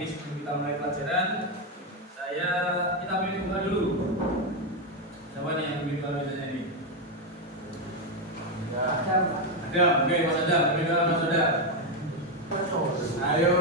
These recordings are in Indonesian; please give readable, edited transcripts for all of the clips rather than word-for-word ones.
Tapi sebelum kita mulai pelajaran, kita pilih buka dulu. Siapa nih yang pilih buka biasanya ini? Ada, oke Mas Adam, pilih buka Mas Adam. Ayo,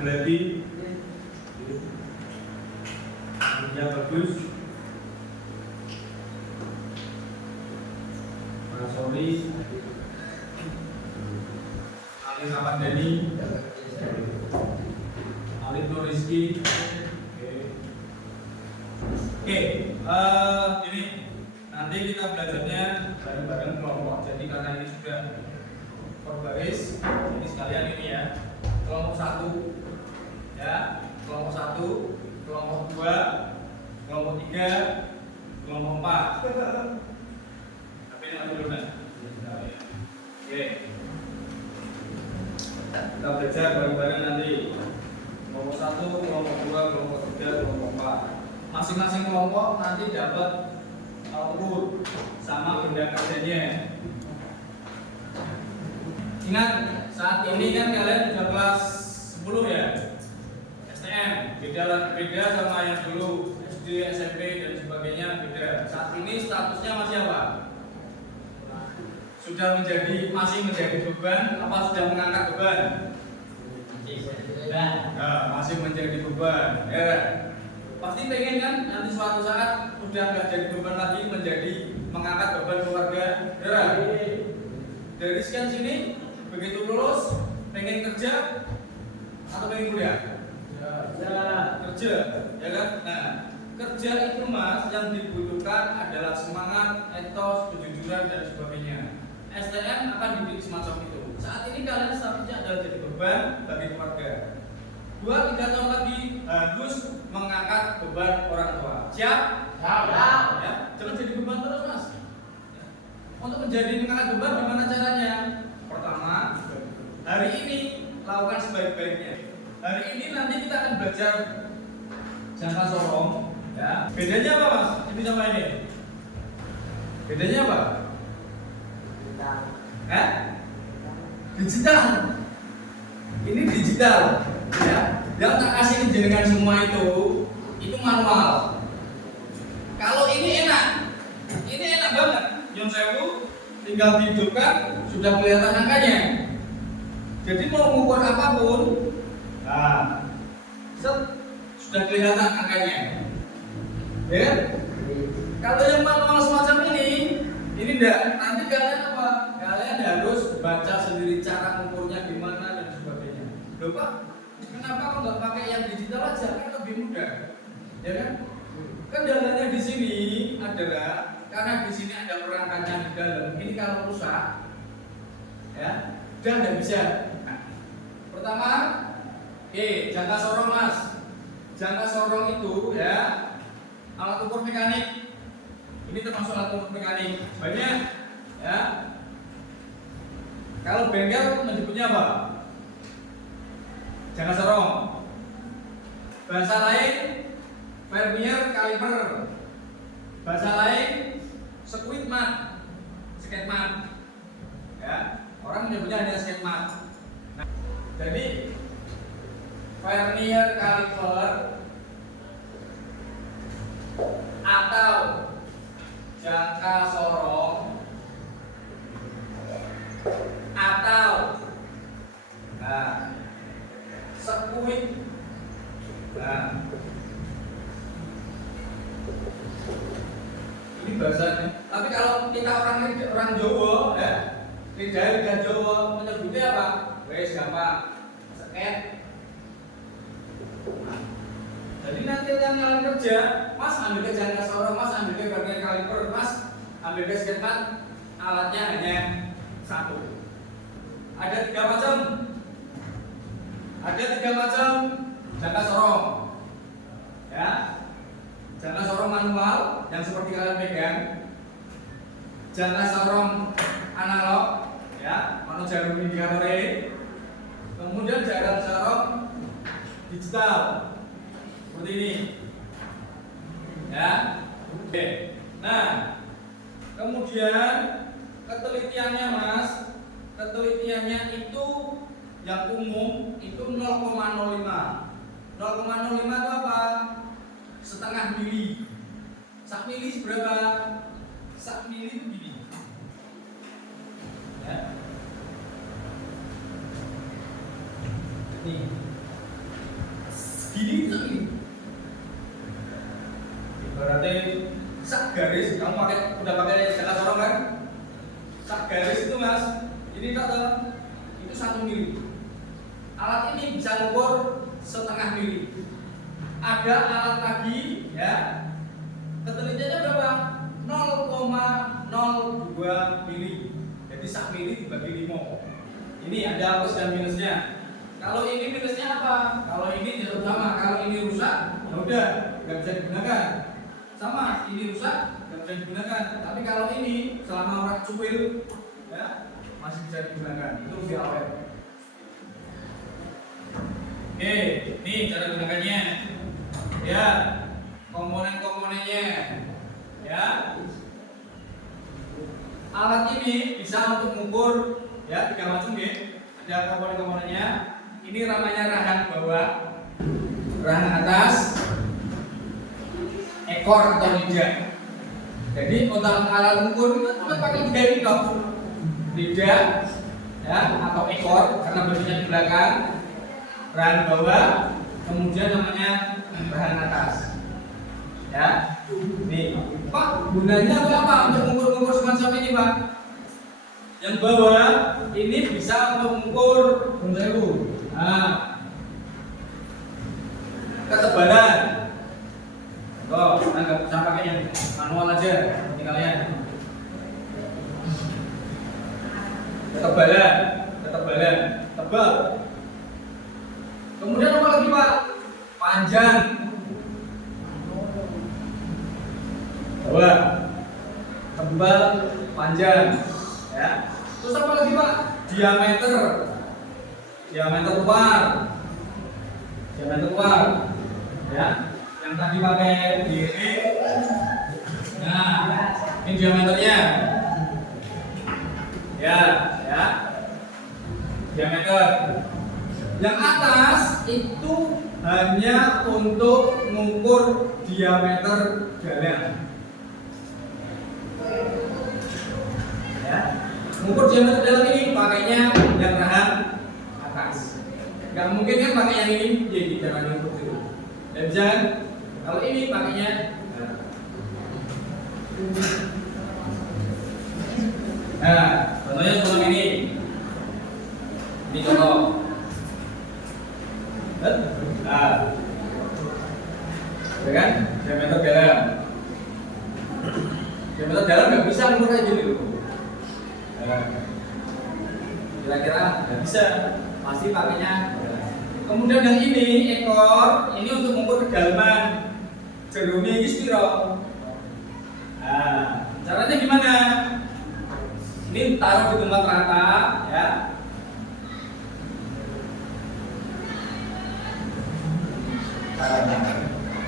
Berarti ya bagus. Mas Soli, Ali Ramadhani, Ali Nur Rizky. Oke, ini nanti kita belajarnya bareng-bareng kelompok. Jadi karena ini sudah berbaris, ini sekalian ini ya. Kelompok 1 ya, kelompok 1, kelompok 2, kelompok 3, kelompok 4. Tapi nanti dulu kan. Oke. Kita belajar bareng-bareng nanti. Kelompok 1, kelompok 2, kelompok 3, kelompok 4. Masing-masing kelompok nanti dapat output sama benda kerjanya. Ingat, saat ini kan kalian sudah kelas 10 ya, STM, beda sama yang dulu SD, SMP dan sebagainya beda. Saat ini statusnya masih apa? Masih menjadi beban apa sudah mengangkat beban? Masih menjadi beban. Ya, pasti pengen kan nanti suatu saat udah nggak jadi beban lagi, menjadi mengangkat beban keluarga. Ya, dari sekian sini. Begitu lulus, pengen kerja atau pengen kuliah? Kerja, ya kan? Nah, kerja itu Mas yang dibutuhkan adalah semangat, etos, kejujuran dan sebagainya. STM akan dididik semacam itu. Saat ini kalian statusnya adalah jadi beban bagi keluarga. 2-3 tahun lagi harus mengangkat beban orang tua. Siap? Siap. Ya, jangan jadi beban terus Mas. Untuk menjadi mengangkat beban gimana caranya? Pertama, hari ini lakukan sebaik-baiknya. Hari ini nanti kita akan belajar jangka sorong. Ya. Bedanya apa Mas? Ini sama ini. Bedanya apa? Digital. Ini digital. Ya. Yang tak kasih jenengan semua itu manual. Kalau ini enak banget. Yang sewu tinggal dihidupkan sudah kelihatan angkanya. Jadi mau mengukur apapun, sudah kelihatan angkanya. Ya kan? Kalau yang manual semacam ini enggak. Nanti kalian apa? Kalian harus baca sendiri cara mengukurnya gimana dan sebagainya. Loh Pak, kenapa kok nggak pakai yang digital aja? Kan lebih mudah. Ya kan? Kendalanya di sini adalah karena di sini ada perangkatnya di dalam. Ini kalau rusak, ya, udah nggak bisa. Nah, pertama, jangka sorong Mas. Jangka sorong itu ya alat ukur mekanik. Ini termasuk alat ukur mekanik. Banyak, ya. Kalau bengkel menyebutnya apa? Jangka sorong. Bahasa lain, vernier kaliper. Bahasa lain, squid mat, skate mat. Ya, orang menyebutnya hanya skate mat. Nah, jadi vernier kaliper atau jangka sorong atau sekuit. Nah, ini bahasanya. Tapi kalau kita orang Jawa, ya, lidah Jawa menyebutnya apa? Wes gampang, seket. Nah, jadi nanti yang kerja, Mas ambil ke jangka sorong, Mas ambil ke bagian kaliper, Mas ambil ke sketman, alatnya hanya satu. Ada tiga macam jangka sorong, ya. Jangka sorong manual yang seperti kalian pegang, jangka sorong analog, ya, manu jarum indikator, kemudian jangka sorong digital seperti ini, ya. Oke. Nah, kemudian ketelitiannya, Mas, ketelitiannya itu yang umum itu 0,05. 0,05 itu apa? Setengah mili. Sak mili berapa? Sak mili itu gini. Ya. Nih. Segini itu sak mili. Berarti sak garis, kamu udah pakai jangka sorong kan? Sak garis itu, Mas, ini kata itu 1 mili. Alat ini bisa ngukur setengah mili. Ada alat lagi, ya, ketelitiannya berapa? 0,02 mili. Jadi sak mili dibagi 5. Ini ada plus dan minusnya. Kalau ini minusnya apa? Kalau ini tidak utama. Kalau ini rusak, ya udah nggak bisa digunakan. Sama, ini rusak nggak bisa digunakan. Tapi kalau ini selama orang cuil, ya, masih bisa digunakan. Itu lebih awet. Oke, ini cara gunakannya. Ya, komponen-komponennya. Ya. Alat ini bisa untuk mengukur, ya, 3 macam, ya. Ada komponen-komponennya. Ini namanya rahan bawah, rahan atas, ekor atau lidah. Jadi untuk alat mengukur itu cuma pakai 3 ini dong. Lidah, ya, atau ekor karena bentuknya di belakang, rahan bawah, kemudian namanya rahan atas. Ya, nih, Pak, gunanya untuk apa? Untuk mengukur semacam ini, Pak. Yang bawah ini bisa untuk mengukur ketebalan. Oh, nggak usah pakai yang manual aja, seperti kalian. Ketebalan, tebal. Kemudian apa lagi, Pak? Panjang. Bawah. Tebal, panjang. Ya. Terus apa lagi, Pak? Diameter luar. Ya. Yang tadi pakai diri. Nah, ini diameternya. Ya. Diameter. Yang atas itu hanya untuk mengukur diameter dalam. Ya, mengukur diameter dalam ini pakainya yang rahan atas. Gak mungkin kan pakai yang ini, jadi jangan diukur dulu. Dan jangan kalau ini pakainya. Nah, contohnya seperti ini. Ini contoh. Nah, ya kan? Diameter dalam. Diameter dalam nggak bisa mengukur kayak gini loh. Kira-kira nggak bisa, pasti pakainya. Kemudian yang ini ekor, ini untuk mengukur kedalaman. Jerumnya ini spiro. Nah, caranya gimana? Ini taruh di tempat rata, ya.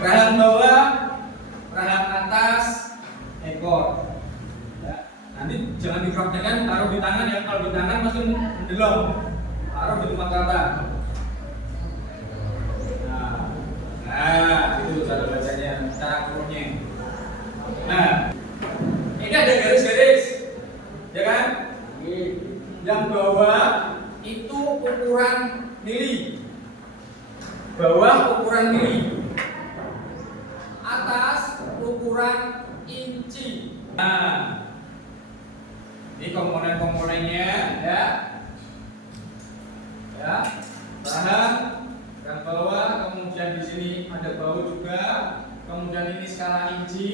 Rahan bawah, rahan atas, ekor. Ya. Nanti jangan dipraktekkan taruh di tangan ya. Kalau di tangan masih mendelong. Taruh di tempat rata. Nah, itu cara bacanya, cara ukurnya. Nah, ini ada garis-garis, ya kan? Yang bawah itu ukuran mili. bawah ukuran mili, atas ukuran inci. Nah, ini komponen-komponennya ya. Ya, bahan yang bawah, kemudian di sini ada baut juga, kemudian ini skala inci,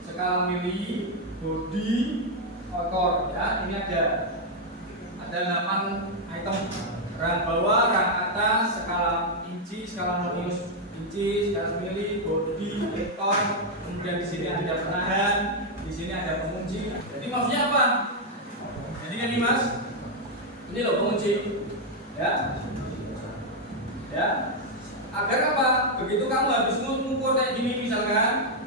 skala mili, bodi, motor. Ya, ini ada 8 item. Rang bawah, rang atas, skala inci, skala minus inci, skala mili, bodi, motor. Kemudian di sini ada penahan, di sini ada pengunci. Jadi maksudnya apa? Jadi kan ini Mas, ini loh pengunci. Ya, ya, agar apa? Begitu kamu habis mengukur kayak gini misalkan,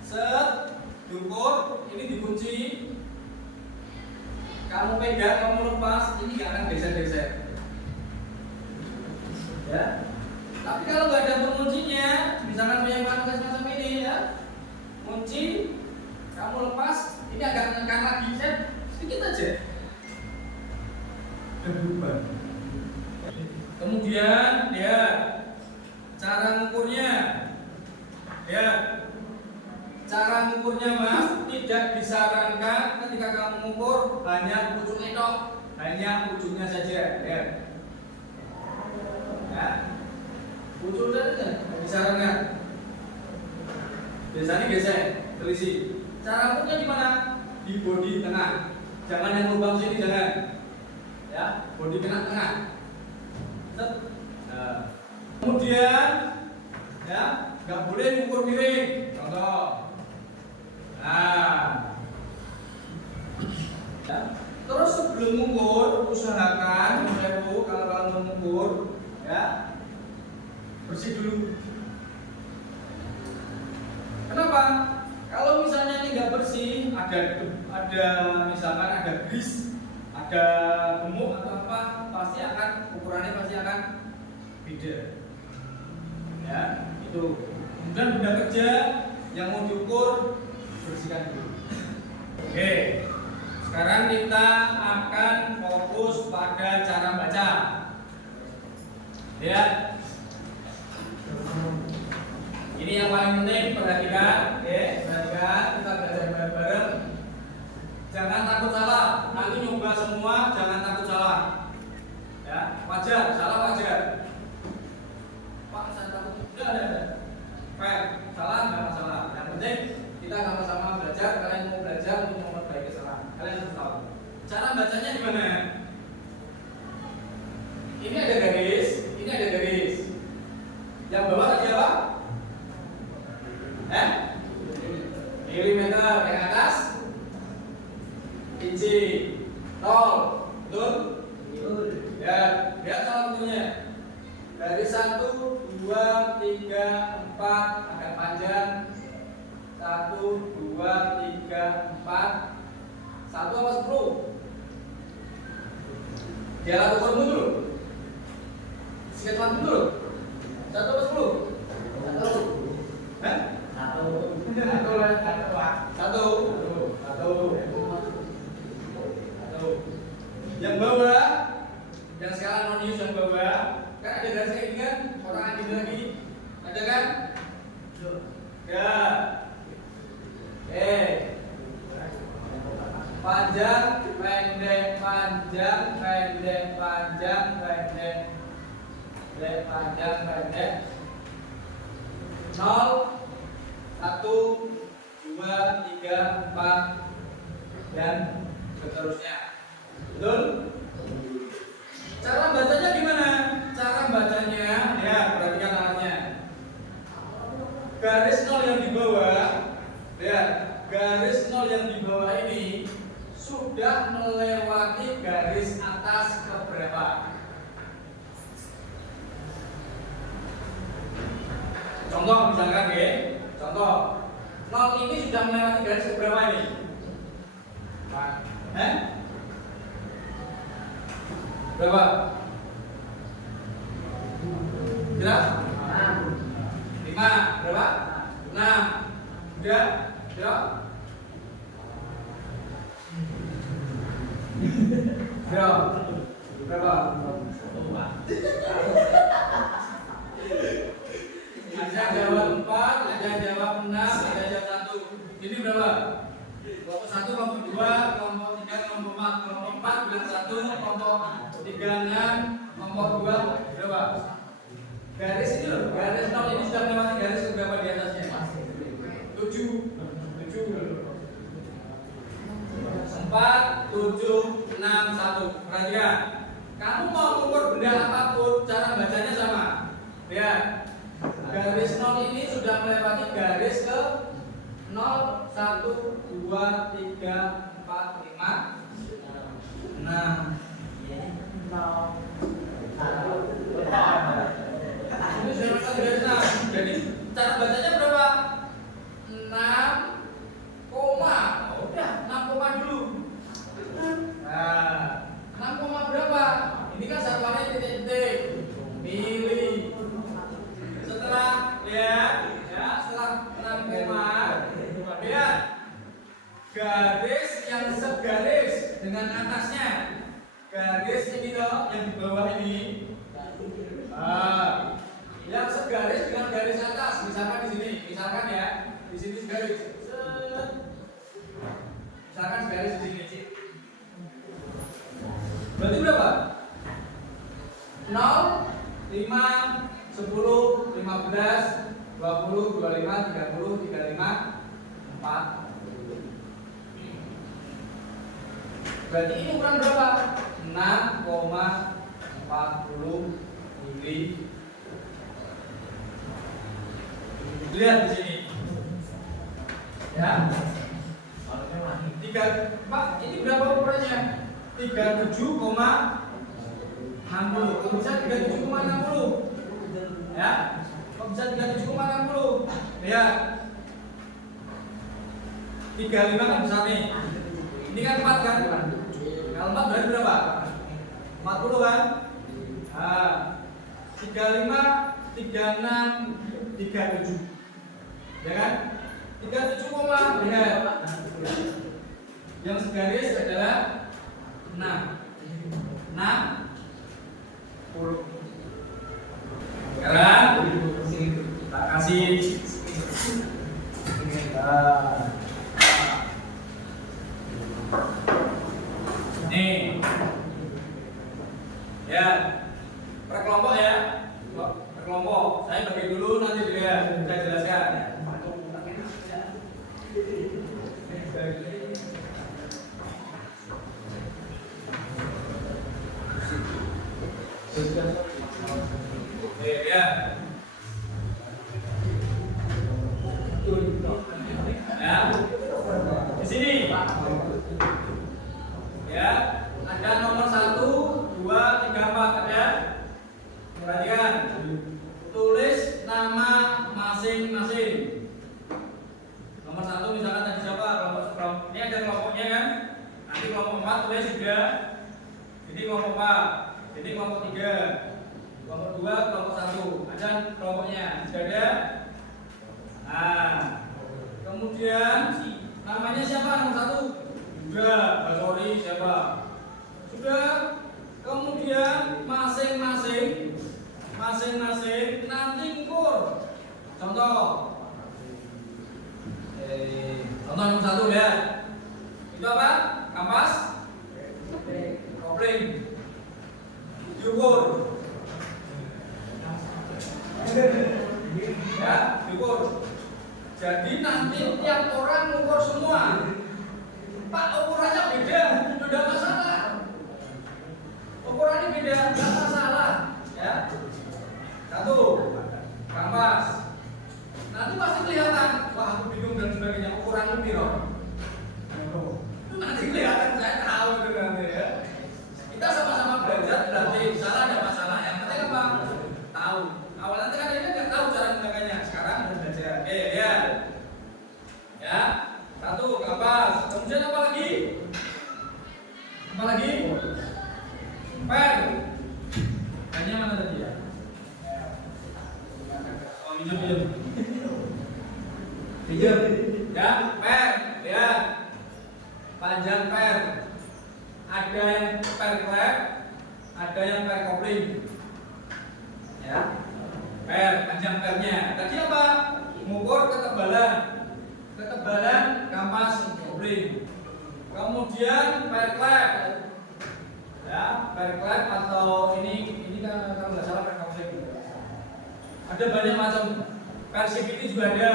set, diukur, ini dikunci, kamu pegang, kamu lepas, ini nggak akan geser-geser. Ya, tapi kalau nggak ada penguncinya, misalkan punya panas macam ini ya, kunci, kamu lepas, ini agak menekan lagi, set, sedikit aja, dan berubah. Kemudian ya, cara mengukurnya ya, cara mengukurnya Mas, tidak disarankan ketika kamu mengukur hanya ujungnya tok, hanya ujungnya saja ya. Ya, ujung saja tidak disarankan. Biasanya gesek, telisik. Cara mengukurnya di mana? Di bodi tengah, jangan yang lubang sini, jangan ya, bodi tengah. Nah, kemudian ya, nggak boleh mengukur miring, contoh. Nah, ya. Terus sebelum mengukur usahakan kalau kalian mengukur ya, bersih dulu. Kenapa? Kalau misalnya ini nggak bersih, ada misalkan ada grease, ada gemuk atau apa, pasti akan ukurannya pasti akan beda. Ya, itu. Kemudian benda kerja yang mau diukur bersihkan dulu. Oke. Sekarang kita akan fokus pada cara baca. Ya. Ini yang paling penting, perhatikan. Oke, perhatikan, kita belajar bareng-bareng. Jangan takut salah. Nanti nyoba semua, jangan takut salah. Ya, wajar, salah wajar. Pak, saya takut. Enggak. Fair, salah enggak masalah. Yang penting kita sama-sama belajar. Kalian mau belajar untuk memperbaiki kesalahan. Kalian harus tahu. Cara bacanya gimana? Ini ada garis, ini ada garis. Yang bawah tadi apa? Milimeter. Yang atas inci. Nol. Betul? Ya, lihat salah satunya. Dari 1, 2, 3, 4 agak panjang. 1, 2, 3, 4. 1 apa 10? Dia alat ukurmu dulu. Sikat dulu. 1 apa 10? 1. Hah? 1. Yang bawah, yang sekarang non-use yang bawah, kan ada garis kayak gini kan? Orang yang lagi, ada kan? Ya. Panjang, pendek, panjang, pendek, panjang, pendek, panjang, pendek. 0, 1, 2, 3, 4 dan seterusnya. Betul? Cara bacanya gimana? Cara bacanya, ya perhatikan alatnya. Garis 0 yang di bawah, ya, garis 0 yang di bawah ini sudah melewati garis atas keberapa? Contoh misalkan ya, contoh 0 ini sudah melewati garis keberapa ini? Berapa? Berapa? 5. Berapa? 6. Udah? Berapa? Berapa? Coba. Garis ini loh, garis 0 ini sudah melewati garis berapa di atasnya? 7. 4, 7, 6, 1. Perhatikan. Kamu mau mengukur benda apapun, cara bacanya sama. Lihat. Garis 0 ini sudah melewati garis ke 0, 1, 2, 3, 4, 5, 6. Ini sudah melewati garis 6. Jadi cara bacanya berapa? 6, koma. Oh, udah 6 koma dulu. Nah, 6 koma berapa? Ini kan satuannya titik-titik. Mili. Setelah lihat ya, setelah 6 koma, lihat garis yang segaris dengan atasnya. Garis ini loh, yang di bawah ini. Yang segaris dengan garis atas, misalkan di sini, misalkan ya, di sini segaris. Misalkan segaris di sini. Berarti berapa? 0, 5, 10, 15, 20, 25, 30, 35, 40. Berarti ini ukuran berapa? 6,40 mili. Lihat di sini. Ya. Pak, ini berapa ukurannya? 37,60. Kok bisa 37,60? Ya. Kok bisa 37,60? Lihat. 35 kan besar nih. Ini kan 4 kan? Kalau 4 berarti berapa? 40 kan? Nah, 35, 36, 37. Ya kan? 37, lihat. Yang segaris adalah 6. 60. Sekarang tak kasih nih ya, per kelompok ya, per kelompok. Saya bagi dulu, nanti saya jelaskan. Ya. Ya. Di sini. Ya, ada nomor 1, 2, 3, 4 ada. Perhatikan. Tulis nama masing-masing. Nomor 1 misalkan tadi siapa? Kelompok. Ini ada kelompoknya kan? Nanti kelompok 4 tulis juga. Ini kelompok 4. Ini kelompok 3. Kelompok 2, kelompok 1. Ada kelompoknya. Sudah ada? Nah, kemudian namanya siapa nomor 1? Sudah, sorry siapa? Sudah. Kemudian masing-masing nanti ukur. Contoh. Contoh nomor 1 lihat. Itu apa? Kampas? Kopling. Diukur. Ya, diukur. Jadi nanti tiap orang ukur semua. Pak, ukurannya beda, tidak masalah. Ukurannya beda, tidak masalah. Ya. 1, kampas. Nanti pasti kelihatan. Wah, aku bingung dan sebagainya. Ukurannya berapa? Nanti kelihatan, saya tahu itu nanti ya. Kita sama-sama belajar, berarti salah ada masalah. Yang penting apa? Tahu. Awal nanti kan ini nggak tahu cara menggunakannya. Sekarang udah belajar. Oke, lihat. Ya. 1, kampas. Kemudian apa lagi? Apa lagi? Pen. Pennya mana tadi ya? Oh, minjem. Ya, pen. Lihat. Panjang pen. Ada yang per klep, ada yang per kopling. Ya. Per, panjang pernya. Tadi apa? Mengukur ketebalan. Ketebalan kampas kopling. Kemudian per klep. Ya, per klep atau ini kan kalau nggak salah per Ada banyak macam versi ini juga ada.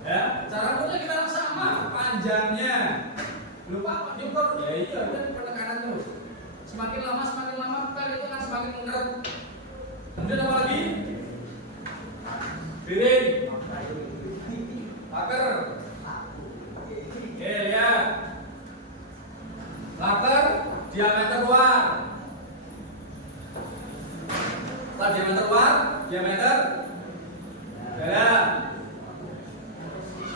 Ya, cara ukurnya kita sama, panjangnya. Lupa diukur ya iya kan penekanan terus. Semakin lama pel itu kan semakin mengeret. Kemudian apa lagi? Piring, laker. Oke, lihat. Laker diameter luar. Setelah diameter luar, diameter dalam.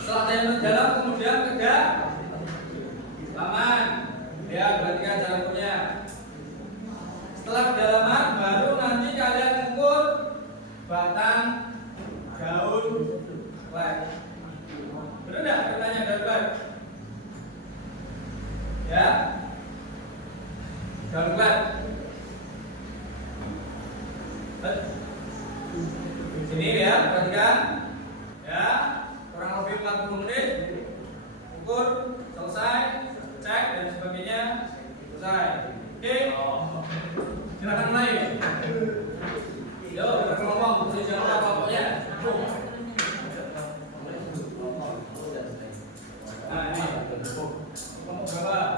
Setelah diameter dalam kemudian kedalaman. Ya, perhatikan cara ukurnya. Setelah kedalaman baru nanti kalian ukur batang gaun flat. Benar enggak? Bertanya dapat. Ya. Gaun flat. Sini ya, perhatikan. Ya, kurang lebih 40 menit. Ukur, selesai, cek dan sebagainya. Selesai. Oke. Silakan mulai. Yo, kita ngomong, terus jangan lupa pokoknya. Nah, ini. Kamu berapa?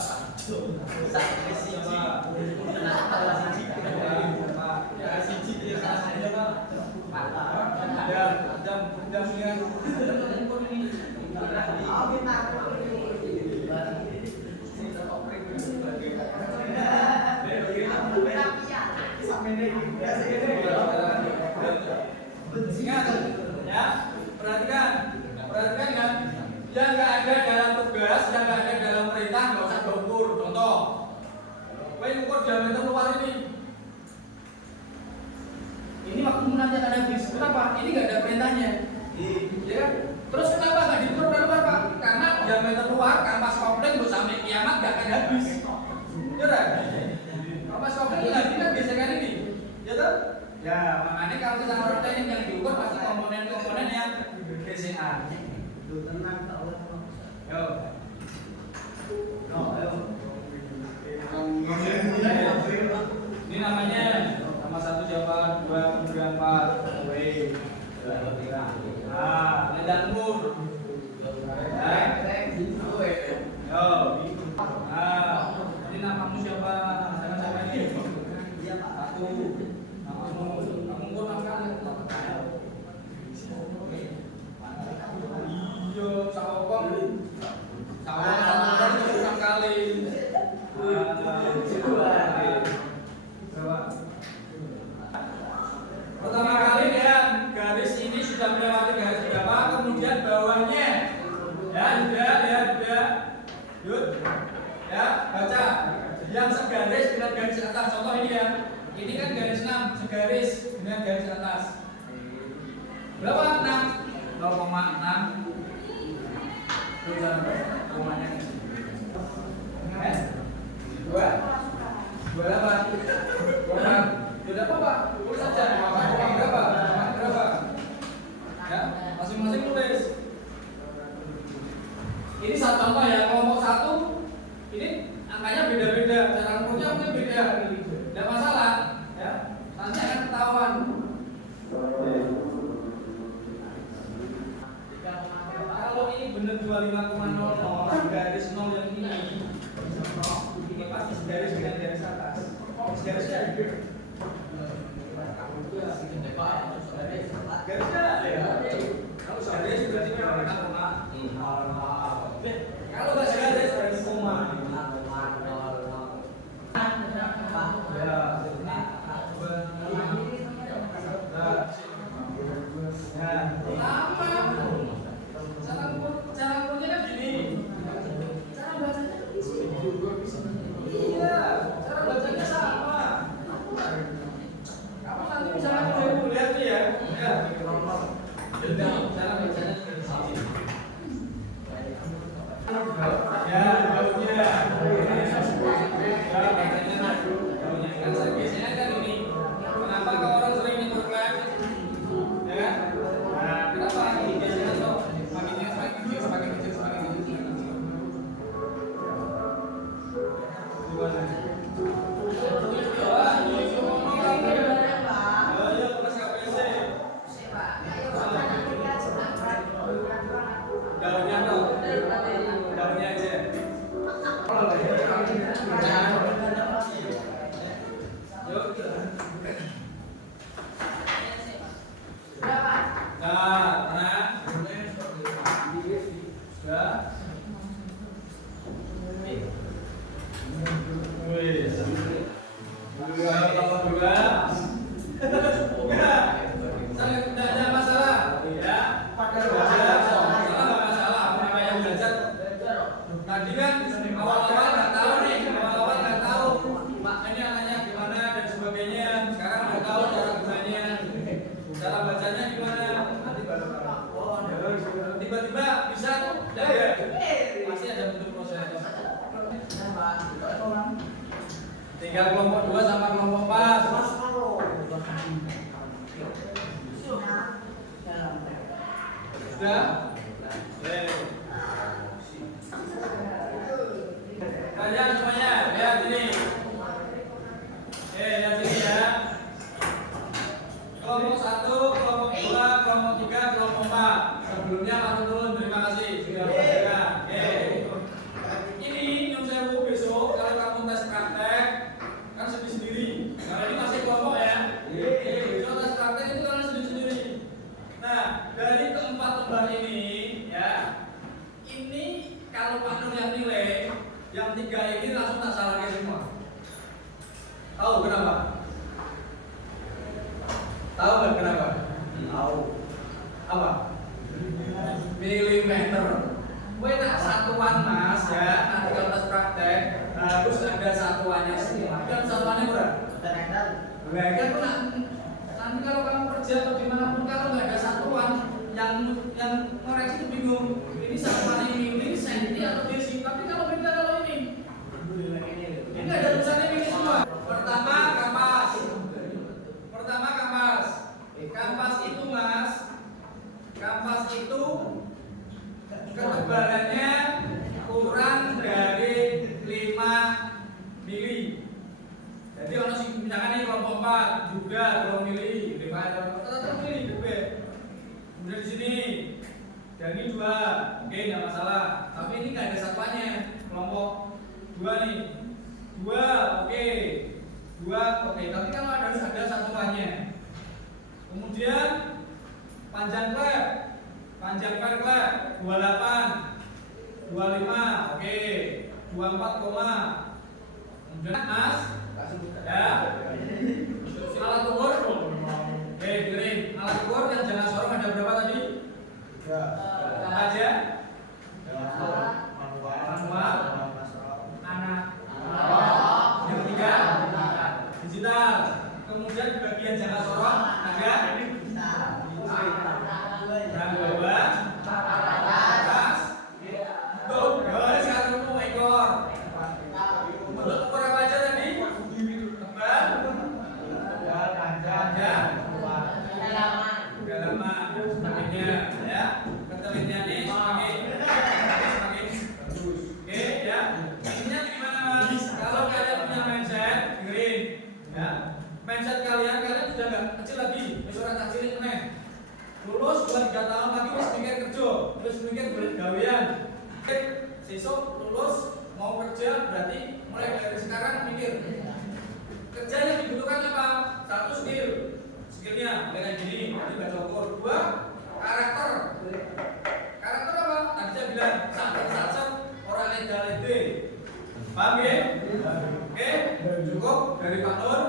Ya, perhatikan kan, yang nggak ada dalam tugas, yang nggak ada dalam perintah, nggak usah diukur. Contoh, gue ukur diameter luar ini waktu nanti akan habis. Kenapa? Ini nggak ada perintahnya. Ya kan? Terus kenapa nggak diukur dari luar Pak? Karena diameter luar kampas komplain buat sampai kiamat nggak akan habis. Ya kan? Kampas komplain itu lagi kan gesekan ini. Ya kan? Ya, makanya kalau kita orang teknik yang diukur pasti komponen-komponen yang gesekan. Tenang tak oleh. Yo. Ini namanya nama 1 jawaban, 2 kemudian 4. Wih. Nah, lendan umur. Yo. Nah, ini namamu siapa? Nama siapa ini? Aku. Namamu. Kamu pun makan. Iya, sawokong. Sawokong itu kali. Pertama kali lihat garis ini sudah melewati garis berapa, kemudian bawahnya. Ya, sudah. Yud. Ya, baca. Yang segaris dengan garis atas. Contoh ini ya. Ini kan garis 6, segaris dengan garis atas. Berapa 6? 0,6. Rumahnya dua apa? Tidak apa-apa, tulis saja. Berapa? Ya, masing-masing tulis. Ini satu contoh ya, kelompok 1 ini angkanya beda-beda, cara ukurnya mungkin beda. Tidak masalah, ya. Nanti akan ketahuan. Kalau ini benar 25,00 garis 0 yang ini pasti segaris dengan garis atas. Segarisnya garisnya ya. Kalau segaris berarti memang koma. Kalau nggak segaris berarti koma. Cara ukurnya kan gini. Sudah? Kalian semuanya lihat ini. Lihat sini ya. Kelompok 1, kelompok 2, kelompok 3, kelompok 4. Sebelumnya langsung turun. Terima kasih sudah berjaga. Ini yang saya mau besok kalau kamu tes praktek kan sendiri-sendiri. Kalau ini masih kelompok ya. Besok tes praktek itu kan sendiri-sendiri. Nah, dari keempat lembar ini ya. Ini kalau Pak Nur yang nilai yang 3 ini langsung tak salahkan semua. Tahu kenapa? Tahu nggak kenapa? Tahu. Apa? Milimeter. Kowe nak satuan mas ya, nanti kalau tes praktek harus ada satuannya semua. Kan satuannya berapa? Meter. Kan nanti kalau kamu kerja atau dimanapun kalau nggak ada satuan yang koreksi itu bingung. Ini satuannya mili, senti atau desi. Tapi kalau beda kalau ini nggak ada tulisannya mili semua. Pertama kampas. Kampas itu mas, kampas itu ketebalannya kurang dari 5 mili. Jadi kalau misalkan ini kelompok 4 juga 2 mili, 5 mili juga. Kemudian di sini dan ini 2, oke nggak masalah. Tapi ini nggak ada satuannya. Kelompok 2 nih, 2 oke, 2 oke. Tapi kalau harus ada satuannya. Kemudian panjang klep 28, 25, oke, 24 koma. Kemudian mas, ya, alat ukur, oke, dengerin. Alat ukur yang jangan sorong ada berapa tadi? Apa aja? Manual, anak, yang ketiga, digital. Kemudian di bagian jangan sorong ada yang bawah, atas, tuh, sekarang kamu ekor. Menurut ukur apa aja tadi? Tebal, panjang, kedalaman, sebagainya, ya. Ketelitiannya semakin bagus. Oke, ya. Intinya gimana mas? Kalau kalian punya mindset, dengerin, ya. Mindset kalian sudah nggak kecil lagi, misalnya kecilin meneh. Lulus 2-3 tahun lagi wis mikir kerja, wis mikir golek gawean. Sesuk lulus mau kerja berarti mulai dari sekarang mikir kerja yang dibutuhkan apa? 1 skillnya kayak gini, tadi baca ukur. 2 karakter apa? Tadi saya bilang sat orang leda-lede. Paham ya? Oke, cukup dari Pak Nur.